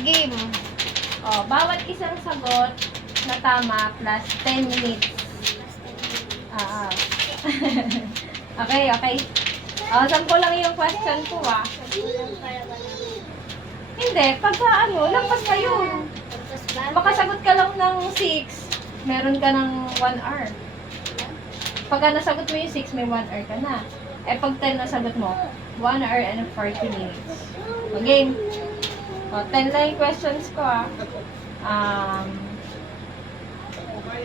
Game. O, bawat isang sagot na tama plus 10 minutes. Ah. Okay, okay. O, 10 lang yung question ko, ah. Hindi, pagka lampas ka yun. Makasagot ka lang ng 6, meron ka ng 1 hour. Pagka nasagot mo yung 6, may 1 hour ka na. Eh, pag 10 nasagot mo, 1 hour and 40 minutes. O, game. O, 10 lang yung questions ko, ah.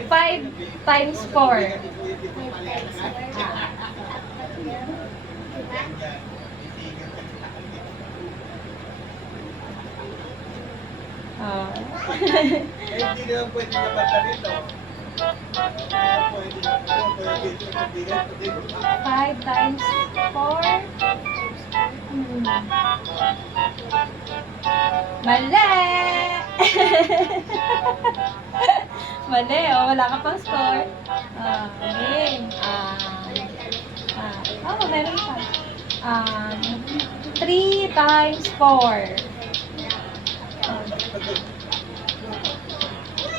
5 times 4. Hindi naman pwede napata rito. Pwede 5 times 4. Mali! Mali, wala ka pang score. Game. Meron pa. 3 times 4.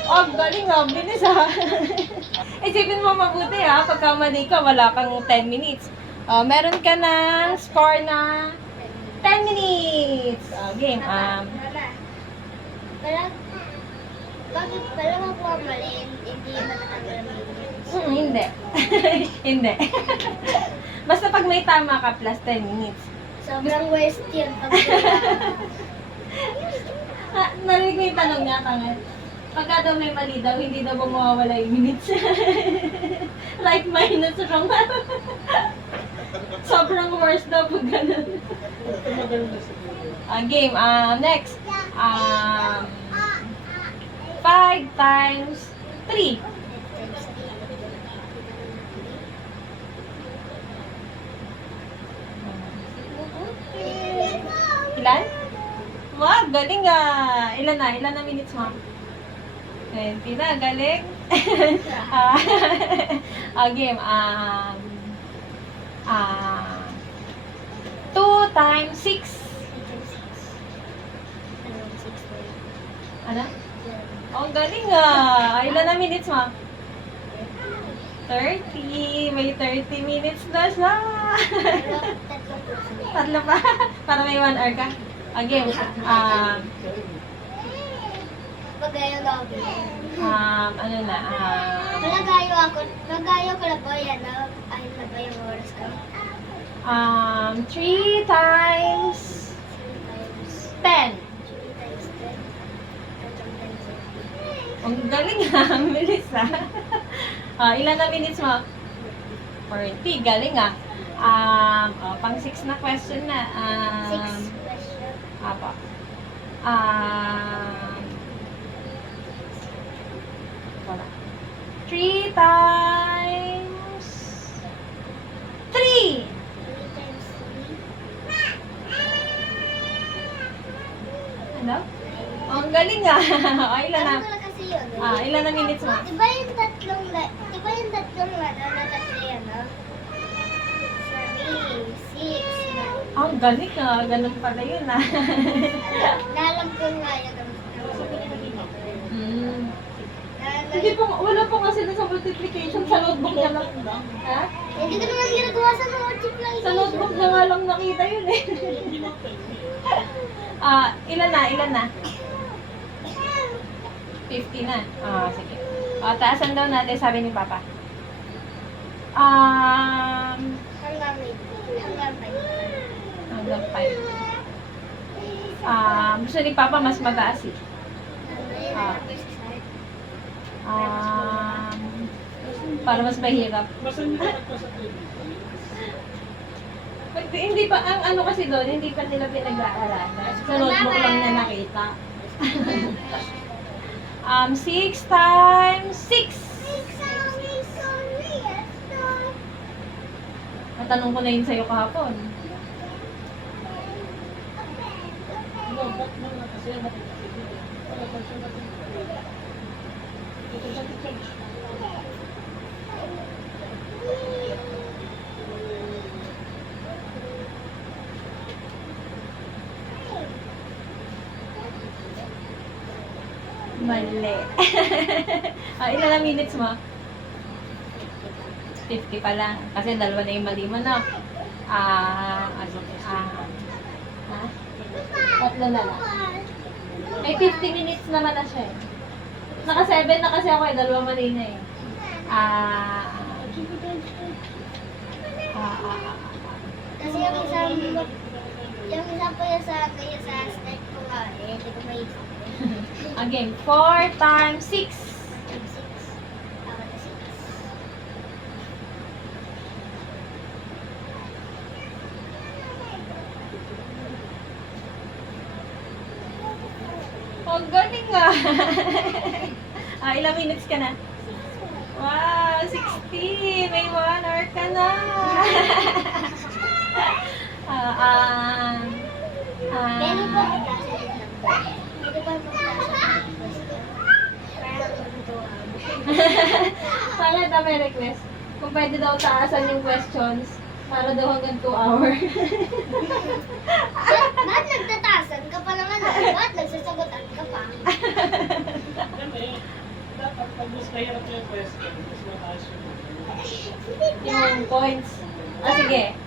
Oh, galing ah. Bilis ah. Isipin mo mabuti ah. Pagka mali ka, wala kang 10 minutes. Meron ka ng score na 10 minutes. Game. Bakit pala mo mali, hindi matatanggal ang minutes? Hindi. Hindi. Basta pag may tama ka, plus 10 minutes. Sobrang waste yun. Narinig mo yung tanong niya, Kanget? Pagka daw may mali daw, hindi daw mawawala yung minutes. Like minus wrong. Sobrang worse daw pag ganun. Game. Next. 5 times 3. Ilan? Wow, galing ah. Ilan na minutes mo? 20 na, galing. Game. 2 times 6. Ano? Oh, galing ah. Ilan na minutes mo? 30. May 30 minutes na siya. Tatlo pa. Para may 1 hour ka. Game. Magayo na ako. Ano na? Magayo ko na po yan. Ayun na ba yung oras ko? 3 times 10. Ang galing ha. Bilis ha. Ilan na minutes mo? 40. Galing ha. Pang 6 na question na. 6 question. Apa. 3 times 3. 3 times 3. Ano? Ang galing ah. Ilan na? Ano ko lang kasi yun? Ilan na minutes mo? Diba yung tatlong na tatlo yan, no? 6. Ang galing ah. Ganun pala yun ah. Nalam ko nga yun. Hindi pa, wala pa nga sila sa multiplication. Sa notebook niya lang. Ha? Hindi ko naman ginagawa sa multiplication. Sa notebook na nga lang nakita yun eh. Ilan na? 50 na. Sige. Taasan daw natin, sabi ni Papa. Hanggang 5. Gusto ni Papa mas mataas eh. Para mas mahirap. Hindi pa, ang ano kasi doon, hindi pa nila pinag-aaralan. Sa notebook lang na nakita. 6 times 6. Natanong ko na yun sa'yo kahapon. Mali. Ilan na minutes mo? 50 pa lang. Kasi dalawa na yung mali mo, no? Tatlo na lang. May 50 minutes naman na siya eh. Naka 7 na kasi ako eh. Dalawa mali na eh. Kasi yung isa po yung sa step ko nga eh, hindi ko maisip. Again, 4 times 6. 6. Tama na 6. Ang galing ah. Ilang minutes ka na? Wow, 60. May 1 hour ka na. Pwede po magkasa ng number. Pwede po magkasa ng question. Para magtuwa. Bakit na may request? Kung pwede daw taasan yung questions para daw hanggang 2 hours. Ba't nagtatasan ka pa naman? Ba't nagsasagutan ka pa? Dapat pag mas mahirap yung question, mas mataas yung Yung points. Sige.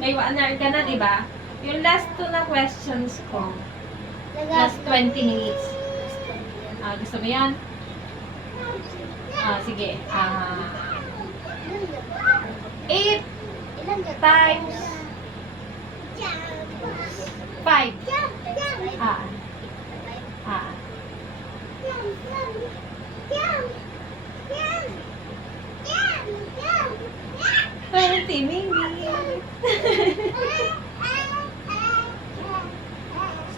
May 1 hour ka na, di ba? Yung last 2 na questions ko, last 20 minutes. Gusto mo yan? Sige. 8 times 5. Ah. 20 minutes.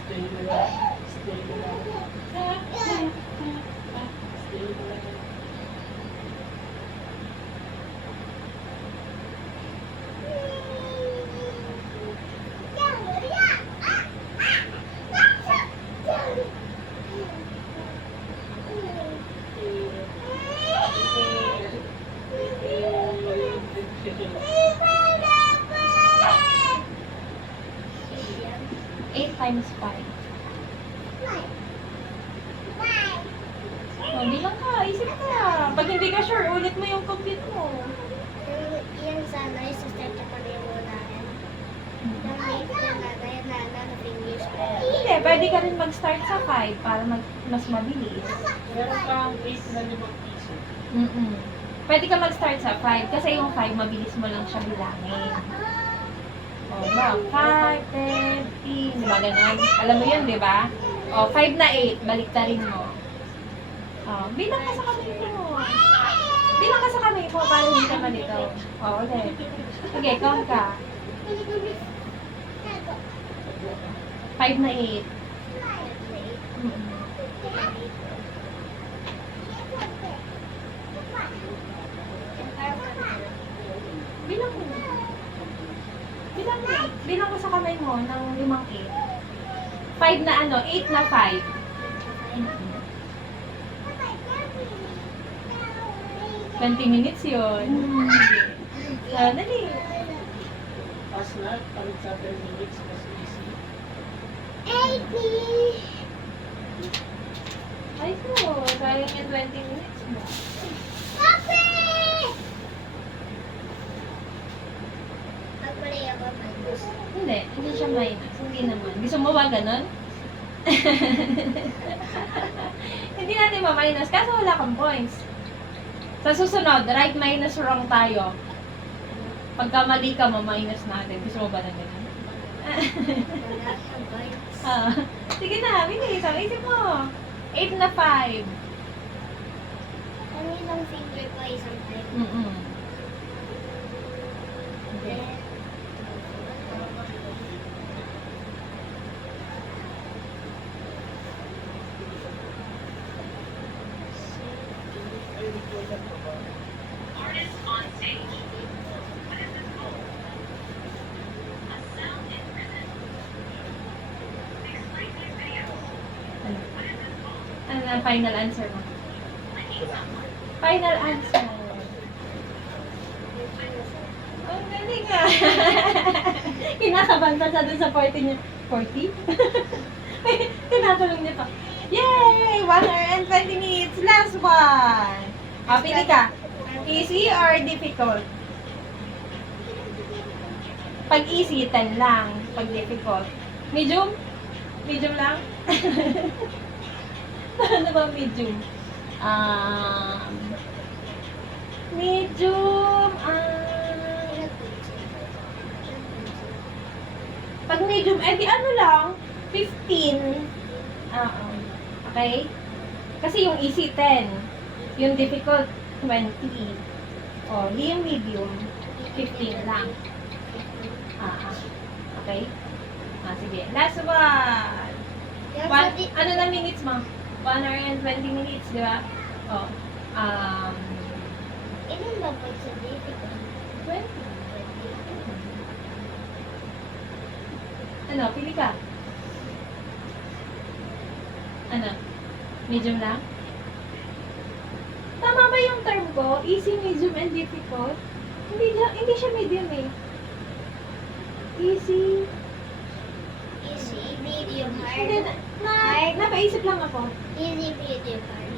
stay lang. Stay lang. Stay lang. Times 5. Bilang ka, isip ka. Pag hindi ka sure, ulit mo yung compute mo. Yan sana, yung sa step na pala yung unahin. Yung late na dahil na-finish ko. Hindi, pwede ka rin mag-start sa 5 para mas mabilis. Meron kang 8 na 5 piso. Pwede ka mag-start sa 5 kasi yung 5 mabilis mo lang siya bilangin. Ba? 5, 10, 15, di ba ganun? Alam mo yun, di ba? 5 na 8, baliktarin mo. Bilang ka sa kamay mo. Bilang ka sa kamay mo para hindi ka malito. Ulit. Sige, count ka. 5 na 8. Bilang mo. Bilang ko sa kamay mo ng 5 8. 5 na 8 na 5. 20 minutes yun. Dali. Pas na, palit sa 10 minutes, mas easy. 80! Ay ko, sayang yung 20 minutes mo. Coffee! Pag-play ako, minus. Hindi siya minus. Hindi naman. Gusto mo ba ganun? Hindi natin ma-minus kaso wala kang points. Sa susunod, right minus wrong tayo. Pagka mali ka, ma-minus natin. Gusto mo ba na ganun? Sige na, bilis. Ang isip mo. 8 na 5. Ano yung finger ko, isang time? Okay. Ano na final answer mo? Final answer. Ang galing ah. Kinakabahan pa siya dun sa 40 niya. 40? Tinatulong niya pa. Yay! 1 minutes. Last one. Pili ka. Easy or difficult? Pag easy, 10 lang. Pag difficult. Medium? Medium lang? Ano ba medium? Medium, pag medium, di ano lang, 15. Okay? Kasi yung easy, 10. Yung difficult, 20. Di yung medium, 15 lang. Okay? Sige. Last one. Ano na minutes mo? 1 hour and 20 minutes, di ba? Ilan ba po sa difficult? 20. Ano, pili ka. Ano? Medium lang? Tama ba yung term ko? Easy, medium, and difficult? Hindi siya medium eh. Easy. Easy, medium, Hindi, hard. napaisip lang ako. Easy, medium, hard.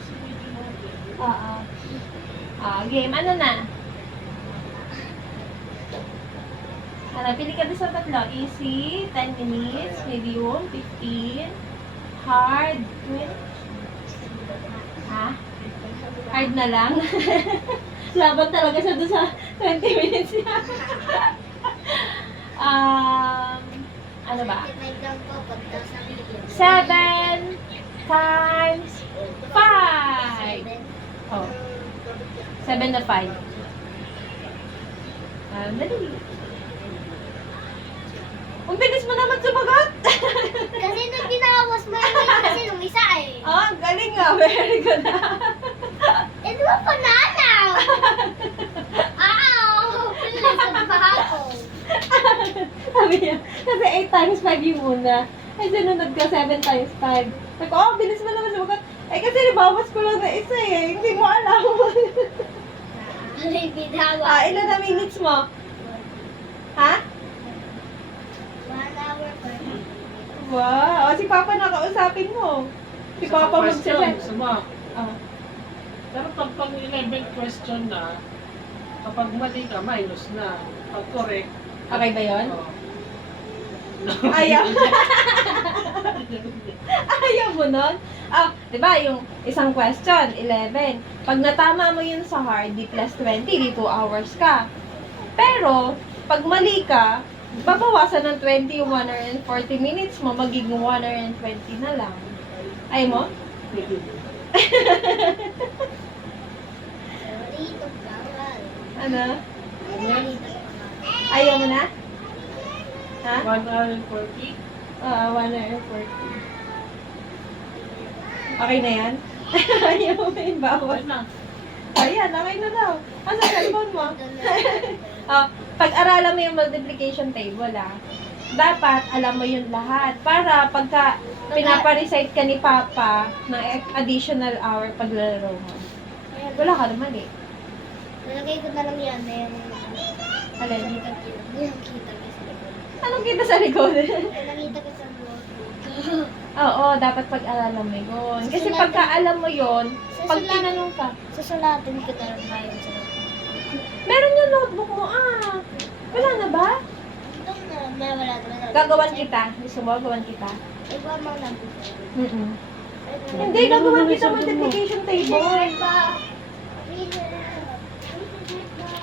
Oo. Game. Ano na? Ano, pili ka doon sa tatlo. Easy, 10 minutes. Medium, 15. Hard, 20. Ha? Hard na lang? Laban talaga siya doon sa 20 minutes niya. Ano ba? 25 lang po pagka sa medium. 7 times 5. 7 na 5. Dali. Ang bilis mo naman sumagot! Kasi nung pinawas mo yun kasi nung isa eh. Galing nga. Very good. Ito ba pananaw? Pilis pa ako. Sabi niya, kasi 8 times 5 yung una. Ay, sinunod ka 7 times 5. Sabi ko, bilis mo naman sumagot. Kasi nabawas ko lang na isa eh. Hindi mo alam. May binawa. Ilan na minutes mo? Ha? 1 hour per Wow. Si Papa nakausapin mo. Si Papa magsaset. Gusto mo? Pero pag 11 question na, kapag mali ka, minus na. Pag correct, Okay ba yun? oh. Ayaw. Ayaw mo nun? Di ba yung isang question, 11. Pag natama mo yun sa hard, di plus 20, di 2 hours ka. Pero, pag mali ka, babawasan ng 20 yung 1 hour and 40 minutes mo, magiging 1 hour and 20 na lang. Ayaw mo? Dito bawal. Ano? Ayan, Ayaw mo na? Ha? 1 hour and 40. 1 hour and 40. Okay na yan? Ayaw mo yung bawal. Okay na. Ayan, okay na daw. Asa cellphone mo? Pag-aralan mo yung multiplication table, dapat alam mo yun lahat. Para pagka pinapa-recite ka ni Papa ng additional hour paglalaro mo. Wala ka naman eh. Nalagay ko na lang yan na yung Alin? nakita ko sa likod. Anong kita sa likod? Nakita ko sa notebook. Oo, dapat pag-aralan mo yun. Kasi pagka alam mo yun, pag tinanong ka, Susulatin ko na lang ngayon sa notebook. meron yung notebook mo, wala na ba? Wala na. Gagawan kita. Gusto mo, gagawan kita. Ikaw mo lang. Hindi, gagawan kita multiplication